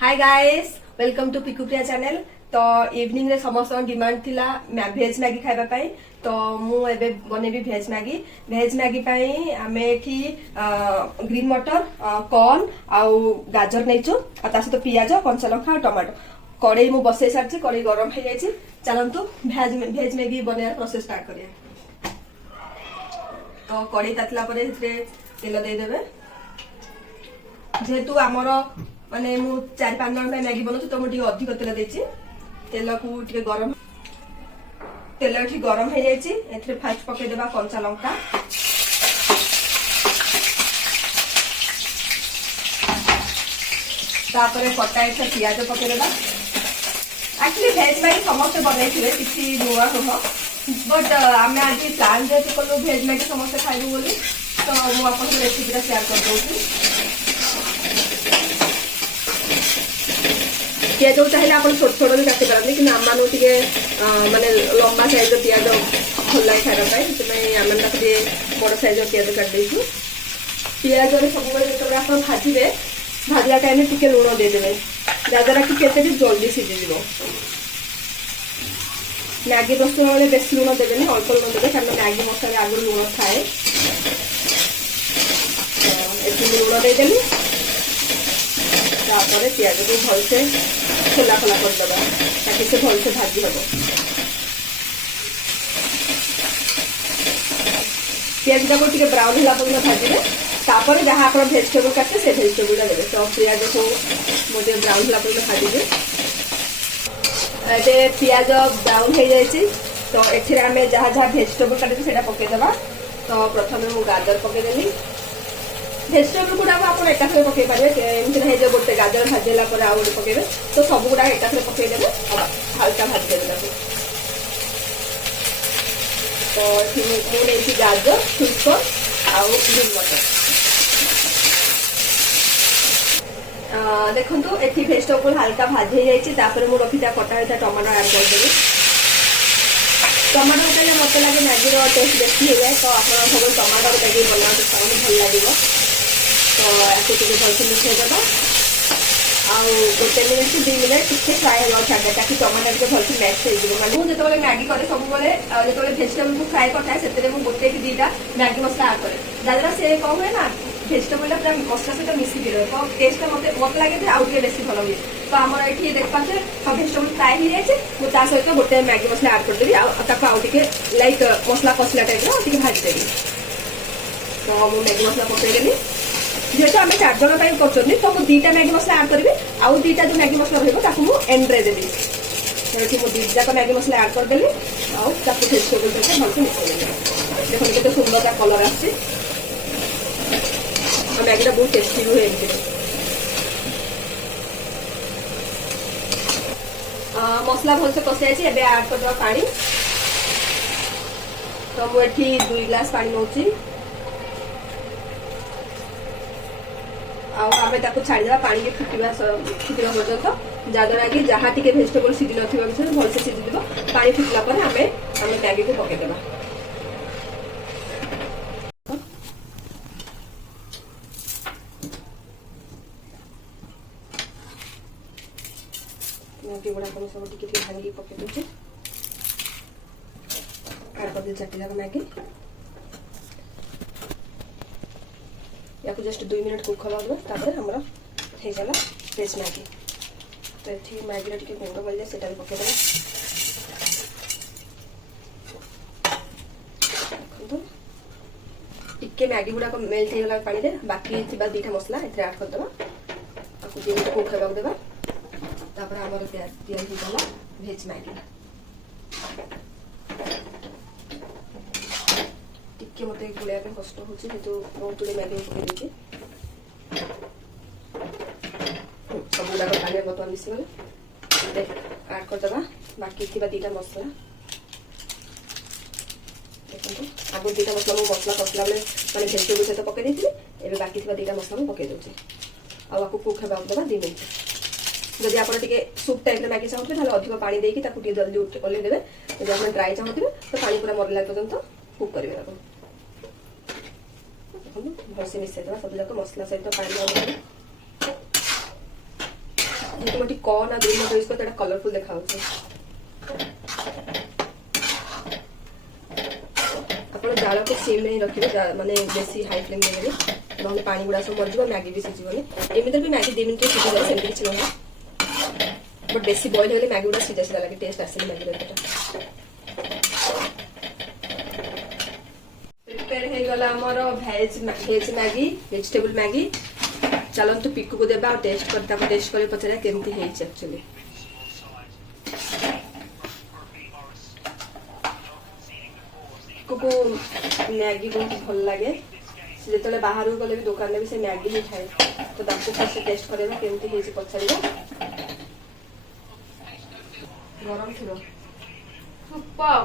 Hi guys, welcome to Piku Priya channel. तो evening रे समस्त डिमांड थिला भेज मैगी खाइबा पाई। तो मु एबे बनेबी भेज मैगी। भेज मैगी पाई आमे एठी ग्रीन मटर, कॉर्न आउ गाजर नेचु आ ता सहित पियाज, कंचा लंका और टमाटो। कड़ाई मु बसई सारछि, कड़ाई गरम हो जाइछि। चलंतु भेज मैगी बनार प्रोसेस स्टार्ट करिया। तो कड़ाई तातला परे तेल दे देबे। जेहेतु आमर माने मु 4-5 जन मैगी बनाऊँ तो मुझे अधिक तेल देछि। तेल को टिके गरम तेल ठीक गरम हो जाइछि। एथरे फास्ट पके देबा कंचा लंका, तापरे कटा एथरे पियाज पके देबा। एक्चुअली भेज मैगी समस्त बनैथिले, किछि नुआ नुह, बट आमे आज प्लान जे कलु भेज मैगी समस्त खाइबु बोली, तो मु आपन रेसिपी शेयर कर दउछि। पियाज चाहिए आप छोट छोट भी काटि पारती कि आम मान माने लंबा साइज पियाज भल लगे खाया आम बड़ साइज पियाज काटिदेचु। पियाज सब जो आप भाजबे भाजला टाइम टे लुण देदेवे जद्वारा कि केते भी जल्दी सीझीज। मैगी प्रस्तुत बेले बेसी लुण देवे, अल्प लुण देवे, कारण मैगी मसला आगु लुण थाए। लुण देदेली पियाज को भलसे खोला खोला करदे ताकि से भलसे भाजी हम। पियाज टाक ब्राउन है भाजबे, तापर जहाँ आप भेजिटेबल काटे से भेजिटेबल देवे। तो पियाज को मुझे ब्राउन है भाजबे। ये पियाज ब्राउन हो जाए तो एथे आम जहाँ जहाँ भेजिटेबल काटे से पकईदेवा। तो प्रथम मु गाजर पकईदेली। भेजिटेबल गुड़ा आप एकाथरे पकई पारे, एमती ना जो गोटे गाजर भाजला आउ गोटे पकईबे। तो सब गुड़ा एकाथरे पकईदेवे, हल्का भाजदेवे। तो मुझे गाजर, फुलकोन आउ ग्रीन मटर। देखो ये भेजिटेबल हल्का भाजी जाइए। मुझे रखी कटा होता टमाटो आड करदेवी। टमाटो पकड़े मत लगे मैगी टेस्ट बेसी हो जाए, तो आप सब टमाटो मैगी बना चेस्ट भल लगे। तो भलसे मिसईदेवा आउ गोटे मिनिट टू 2 मिनिट टे फ्राए होगा छाड़े ताकि टमाटो टे भलसे मैश हो। मुझे जो मैगी करे सब जो भेजिटेबल को फ्राए करता है से गोटे कि 2टा मैगी मसला आड करे जद्वारा से कौन हुए ना भेजिटेबल पूरा मसला सहित मिसिकी रहे। तो टेस्ट मत लगे आउ बेसी भल हुए। तो आम ये देखा सब भेजिटेबल फ्राए हो जाए, मुझे सहित गोटे मैगी मसला आड करदेवी आउ लाइक मसला कसला टाइप भाजीदेवी। तो मुझे मैगी मसला पकईदेली। जेहेतु आम 4 जन कर तो मुझे 2टा मैगी मसला आड करी आउ 2टा जो मैगी मसला रही एंड्रे देवी। तो मुझे 2टा मैगी मसला आड करदेली आउ भेजिटेबल सहित भलसे मिसईदेली। देखो केते सुंदर कलर आसी। मैगीटा बहुत टेस्टी हुए। एमती मसला भलसे कषि जाए आड कर पानी। तो मुझे 2 ग्लास पानी नौची आम छाड़ीदा पानी के फुटा पर्यटन जहाँद्वारा कि जहाँ टी भेजिटेबल सीझी न भलसे सीझी पानी फुटला आम मैगी को पकईदेवा। मैगी गुड़ा सब टी भांगी पकई दूचे आड कर 4 जाक मैगी। या जस्ट 2 मिनिट कुक हवा हमारा होगला भेज मैगी। तो ये मैगी टी गुंड मिल जाए से पकईदेवा। देखो टिके मैगी गुड़ाक मेल्ट होगला पानी रे, बाकी 2टा मसला ये आड करदे 2 मिनिट कुक हवा देवा। तापर आमर तैयार होगला भेज मैगी। टिके मत गुड़ा कष्ट हो बहुत गुड़े मैगी पकई सब गुड़ाक पानी बर्तमान मिसीगले आड करदे बाकी 2टा मसला। देखो आगे 2टा मसला मसला कसला बेले मैंने भेजिटेबल सहित पकई देती। ए बाकी 2टा मसला मुझे पकई दूसरी आपको कुक हवा देवा 2 मिनिट। जदि आप सूप टाइप मैगी चाहते हैं अधिक पानी देकी जल्दी ओल्लैदेवे। जब आप ड्राई चाहते तो पानी पूरा मरला पर्यटन कुक करेंगे। भलसे मिसईदेवा सब जाक मसला सहित पानी ଯେହେତୁ ଗୋଟେ କର୍ନ ଆଉ ଗ୍ରୀନ୍ ମଟର ୟୁଜ୍ କରିଛି ଏଇଟା କଲରଫୁଲ ଦେଖାଯାଉଛି। ଆପଣ ଜାଳକୁ ସିମ୍ରେ ହିଁ ରଖିବେ, ମାନେ ବେଶୀ ହାଇ ଫ୍ଲେମ୍ ଦେବେନି, ନହେଲେ ପାଣି ଗୁଡ଼ା ସବୁ ମରିଯିବ, ମ୍ୟାଗି ବି ସିଝିବନି। ଏମିତିରେ ବି ମ୍ୟାଗି 2 ମିନିଟ୍ରେ ସିଝିଯାଏ, ସେମିତି କିଛି ନୁହଁ। ବଟ୍ ବେଶୀ ବଏଲ୍ ହେଲେ ମ୍ୟାଗି ଗୁଡ଼ା ସିଝା ସିଝା ଲାଗେ, ଟେଷ୍ଟ ଆସେନି ମ୍ୟାଗିର ଏତେଟା। ପ୍ରିପେୟାର ହେଇଗଲା ଆମର ଭେଜ୍ ମ୍ୟାଗି, ଭେଜିଟେବୁଲ ମ୍ୟାଗି। ଚାଲନ୍ତୁ ପିକୁକୁ ଦେବା ଆଉ ତାକୁ ଟେଷ୍ଟ କରି ପଚାରିବା କେମିତି ହେଇଛି ଆକ୍ଚୁଆଲି। ପିକୁକୁ ମ୍ୟାଗି ବହୁତ ଭଲ ଲାଗେ, ସେ ଯେତେବେଳେ ବାହାରକୁ ଗଲେ ବି ଦୋକାନରେ ବି ସେ ମ୍ୟାଗି ହିଁ ଖାଏ। ତ ତାକୁ ଫାଷ୍ଟ ଟେଷ୍ଟ କରିବା କେମିତି ହେଇଛି ପଚାରିବା। ଗରମ ଥିବ। ସୁପର।